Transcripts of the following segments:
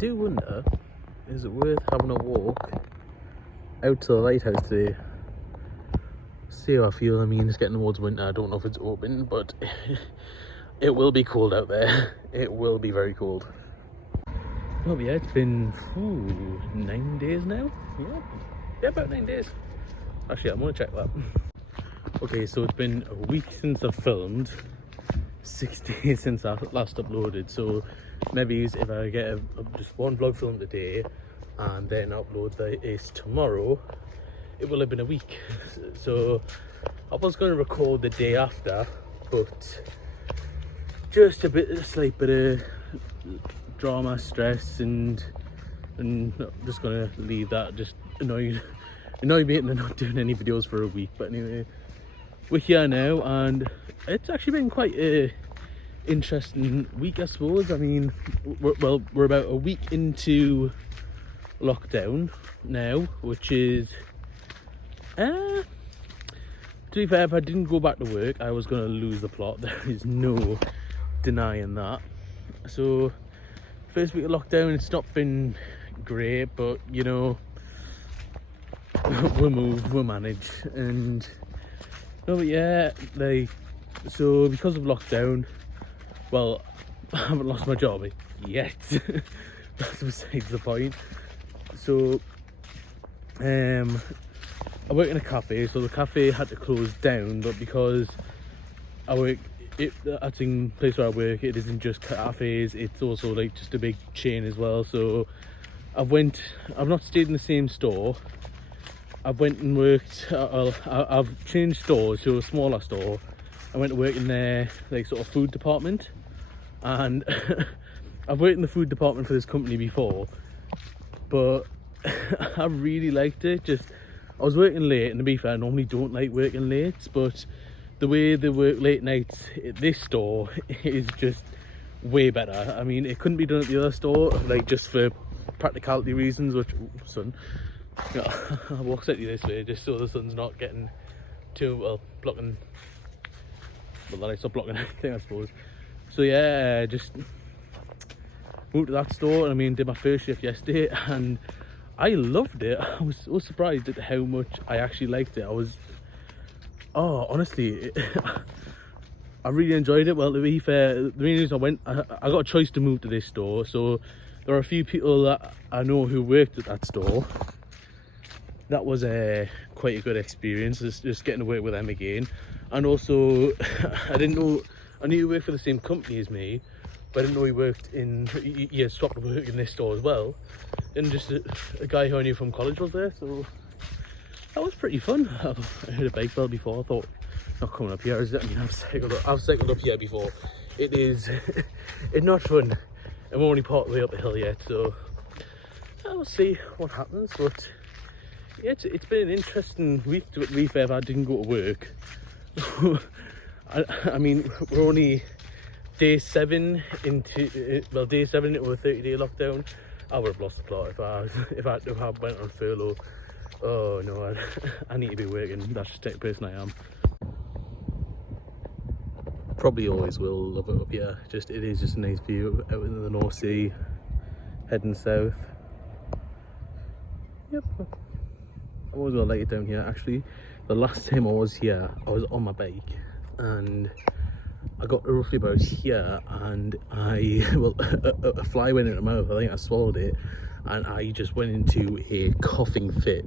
do wonder, is it worth having a walk out to the lighthouse today? See how I feel. I mean, it's getting towards winter. I don't know if it's open, but it will be cold out there. It will be very cold. Well, yeah, it's been 9 days now. Yeah, about 9 days. Actually, I'm gonna check that. Okay, so it's been a week since I filmed, 6 days since I last uploaded. So maybe if I get just one vlog film today and then upload this tomorrow, it will have been a week. So I was going to record the day after, but just a slight bit of drama, stress, and I'm just going to leave that. Just annoyed me and not doing any videos for a week. But anyway, we're here now, and it's actually been quite a interesting week, I suppose. I mean, we're about a week into lockdown now, which is to be fair, if I didn't go back to work, I was going to lose the plot. There is no denying that. So first week of lockdown, it's not been great, but you know, we'll manage. And no, but yeah, so because of lockdown, well, I haven't lost my job yet. That's besides the point. So I work in a cafe, so the cafe had to close down, but because I work at the place where I work, it isn't just cafes, it's also like just a big chain as well. So I've not stayed in the same store. I've went and worked, I've changed stores to a smaller store. I went to work in their like sort of food department, and I've worked in the food department for this company before, but I really liked it. I was working late, and to be fair, I normally don't like working late, but the way they work late nights at this store is just way better. I mean, it couldn't be done at the other store, like just for practicality reasons, which, son, you know, I'll walk slightly this way just so the sun's not getting too, blocking, well, then I stop blocking anything, I suppose. So yeah, just moved to that store, and I mean, did my first shift yesterday, and I loved it. I was so surprised at how much I actually liked it. Honestly, I really enjoyed it. Well, to be fair, the main reason I got a choice to move to this store. So there are a few people that I know who worked at that store. That was quite a good experience, just getting to work with them again. And also, I knew he worked for the same company as me, but I didn't know he had swapped work in this store as well. And just a guy who I knew from college was there, so that was pretty fun. I heard a bike bell before. I thought, not coming up here, is it? I mean, I've cycled up here before. It's not fun. I'm only part of the way up the hill yet, so I'll see what happens. But yeah, it's been an interesting week, to be fair, if I didn't go to work. I mean, we're only day 7 into a 30-day lockdown. I would have lost the plot if I went on furlough. Oh no, I need to be working. That's just the person I am. Probably always will love it up here. It is just a nice view out in the North Sea, heading south. Yep, I always gonna like it down here. Actually, the last time I was here, I was on my bike, and I got roughly about here, and a fly went in my mouth. I think I swallowed it, and I just went into a coughing fit.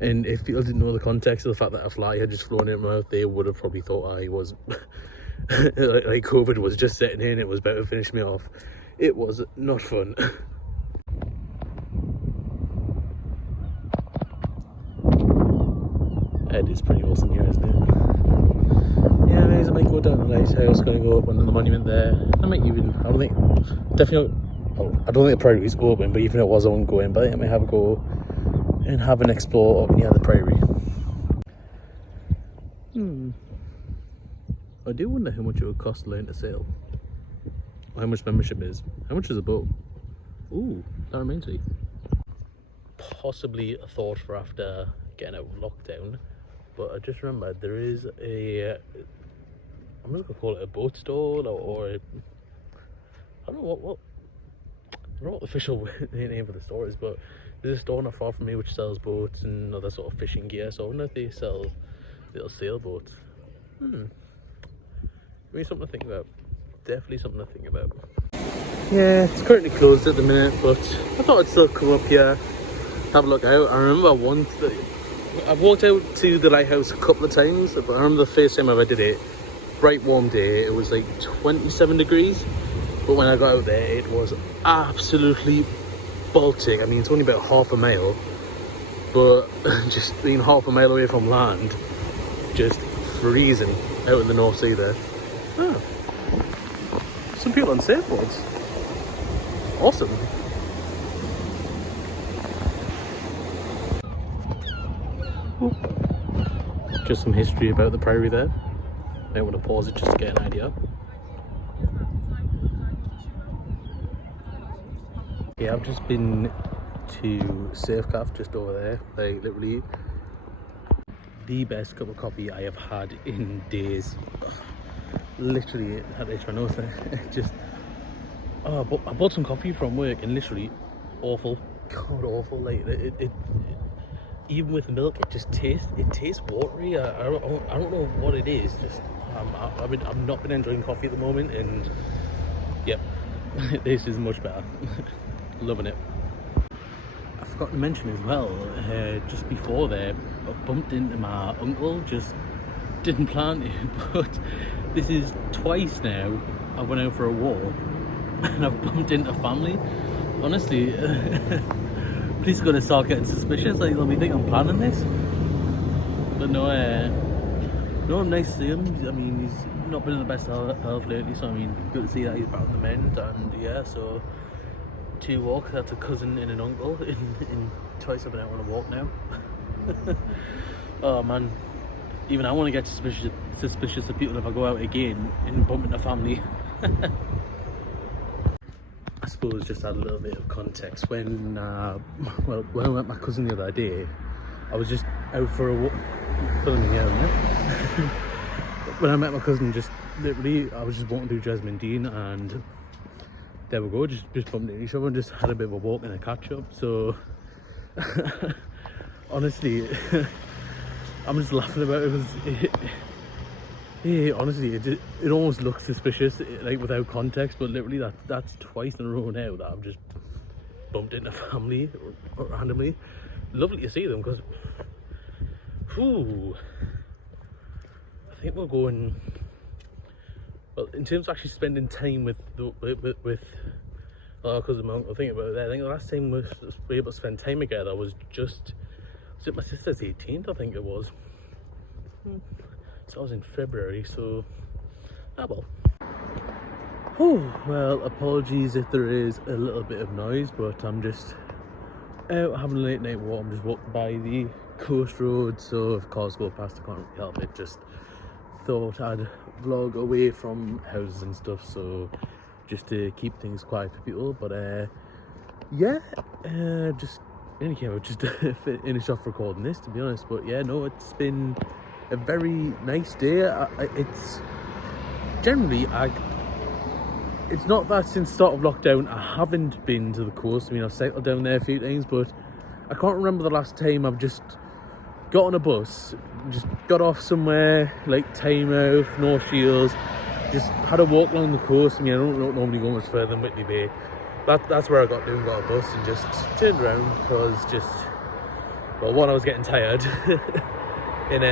And if people didn't know the context of the fact that a fly had just flown in my mouth, they would have probably thought I was like COVID was just setting in. It was about to finish me off. It was not fun. It is pretty awesome here, isn't it? Yeah, I might go down the lighthouse, gonna go up under the monument there. I don't think the prairie is open, but even if it was ongoing, but I might have a go and have an explore up near the prairie. I do wonder how much it would cost to learn to sail. Or how much membership is. How much is a boat? Ooh, that reminds me. Possibly a thought for after getting out of lockdown, but I just remembered there is I'm just gonna call it a boat stall, or I don't know what don't know what the official name for the store is, but there's a store not far from me which sells boats and other sort of fishing gear, so I wonder if they sell little sailboats. Maybe something to think about. Definitely something to think about. Yeah, it's currently closed at the minute, but I thought I'd still come up here, have a look out. I remember once that I've walked out to the lighthouse a couple of times, but I remember the first time I ever did it, bright warm day, it was like 27 degrees, but when I got out there it was absolutely Baltic. I mean, it's only about half a mile, but just being half a mile away from land, just freezing out in the North Sea there. Oh, some people on surfboards. Awesome. Ooh. Just some history about the priory there. I want to pause it just to get an idea. Yeah, I've just been to Surf Cafe just over there. Like, literally the best cup of coffee I have had in days. Literally had to itch my nose there. Just I bought some coffee from work and literally awful, god awful. Like it even with milk, it just tastes watery. I don't know what it is. Just I've not been enjoying coffee at the moment, and yep, this is much better. Loving it. I forgot to mention as well, just before there, I bumped into my uncle. Just didn't plan to, but this is twice now I went out for a walk and I've bumped into family. Honestly, police are gonna start getting suspicious. Like, they'll be thinking I'm planning this. But no, I'm nice to see him. I mean, he's not been in the best health lately, so I mean, good to see that he's back on the mend. And yeah, so 2 walks. That's a cousin and an uncle. In twice I've been out on a walk now. Oh man, even I want to get suspicious of people if I go out again and bump into family. I suppose just add a little bit of context. When I met my cousin the other day, I was just out for a walk. Filming here, when I met my cousin, just literally, I was just walking through Jasmine Dean, and there we go, just bumped into each other and just had a bit of a walk and a catch up. So honestly, I'm just laughing about it because honestly, it almost looks suspicious, like without context. But literally, that's twice in a row now that I've just bumped into family randomly. Lovely to see them, because I think we're going, well, in terms of actually spending time with because of my uncle, thinking about it, I think the last time we were able to spend time together was it my sister's 18th, I think it was. So I was in February, so well. Well, apologies if there is a little bit of noise, but I'm just out having a late night walk. I'm just walking by the coast road, so if cars go past, I can't really help it. Just thought I'd vlog away from houses and stuff, so just to keep things quiet for people. But yeah, just really came out just to finish off recording this, to be honest. But yeah, no, it's been a very nice day. It's generally, it's not that since the start of lockdown I haven't been to the coast. I mean, I've settled down there a few times, but I can't remember the last time I've just got on a bus, just got off somewhere like Tynemouth, North Shields, just had a walk along the coast. I mean, I don't normally go much further than Whitley Bay. That's where I got a bus and just turned around, because well, one, I was getting tired. And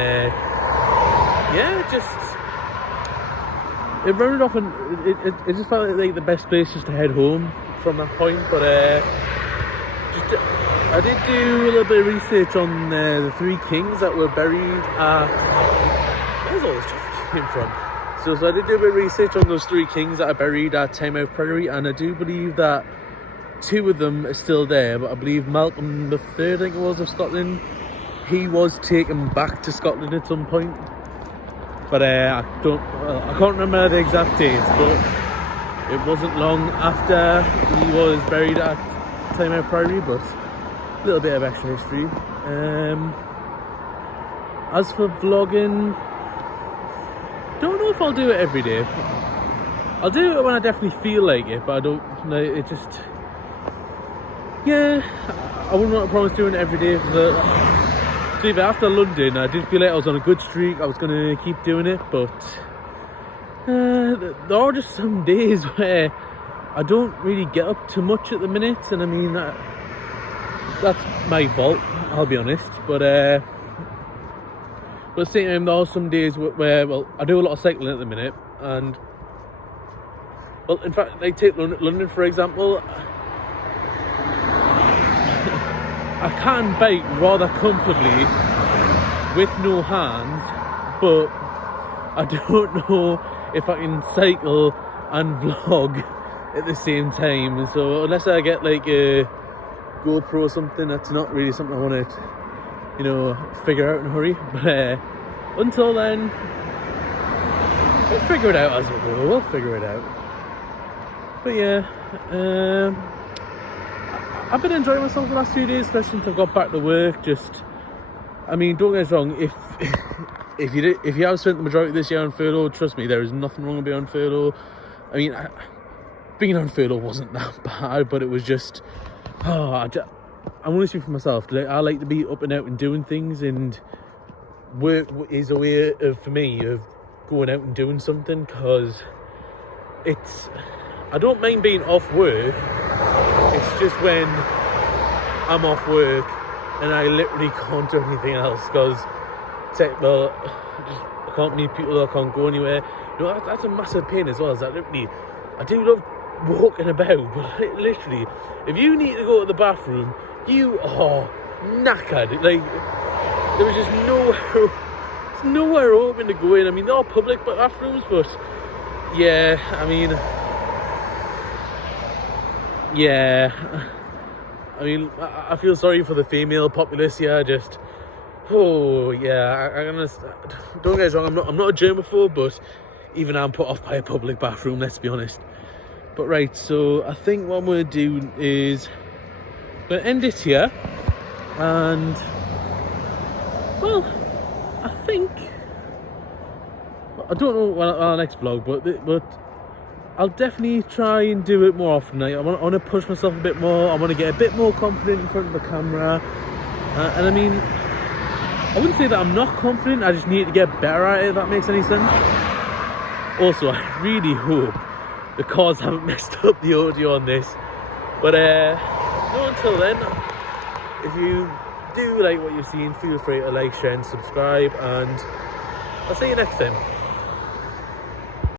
it rounded off, and it just felt like the best place just to head home from that point. But I did do a little bit of research on the 3 kings that were buried at, where's all this stuff came from? So I did do a bit of research on those 3 kings that are buried at Tynemouth Priory, and I do believe that 2 of them are still there. But I believe Malcolm III, I think it was, of Scotland, he was taken back to Scotland at some point. But I can't remember the exact dates, but it wasn't long after he was buried at Tynemouth Priory. But a little bit of extra history. As for vlogging, don't know if I'll do it every day. I'll do it when I definitely feel like it, but I don't know. It just, yeah, I wouldn't want to promise doing it every day. Because after London, I did feel like I was on a good streak. I was going to keep doing it, but there are just some days where I don't really get up to much at the minute, and I mean that's my fault, I'll be honest. But at the same time, there are some days where well, I do a lot of cycling at the minute, and well, in fact, like take London for example. I can bike rather comfortably with no hands, but I don't know if I can cycle and vlog at the same time. So unless I get like a GoPro or something, that's not really something I want to, you know, figure out in a hurry. But until then, we'll figure it out as we go. We'll figure it out. But yeah, I've been enjoying myself the last few days, especially since I got back to work. Just, I mean, don't get us wrong. If you have spent the majority of this year on furlough, trust me, there is nothing wrong with being on furlough. I mean, being on furlough wasn't that bad, but it was just, I'm going to speak for myself. I like to be up and out and doing things, and work is a way for me of going out and doing something, because I don't mind being off work. It's just when I'm off work and I literally can't do anything else, because I can't meet people, I can't go anywhere. You know, that's a massive pain as well. Is that literally, I do love walking about, but literally, if you need to go to the bathroom, you are knackered. Like, there was just nowhere open to go in. I mean, they're all public bathrooms, but yeah, I mean, yeah, I mean, I feel sorry for the female populace here. Just, oh yeah, don't get us wrong, I'm not a germaphobe, but even I'm put off by a public bathroom, let's be honest. But right, so I think what I'm going to do is I'm going to end it here, and well, I don't know when our next vlog, but I'll definitely try and do it more often. I want to push myself a bit more. I want to get a bit more confident in front of the camera. And I mean, I wouldn't say that I'm not confident. I just need to get better at it, if that makes any sense. Also, I really hope the cars haven't messed up the audio on this. But no, until then, if you do like what you've seen, feel free to like, share and subscribe. And I'll see you next time.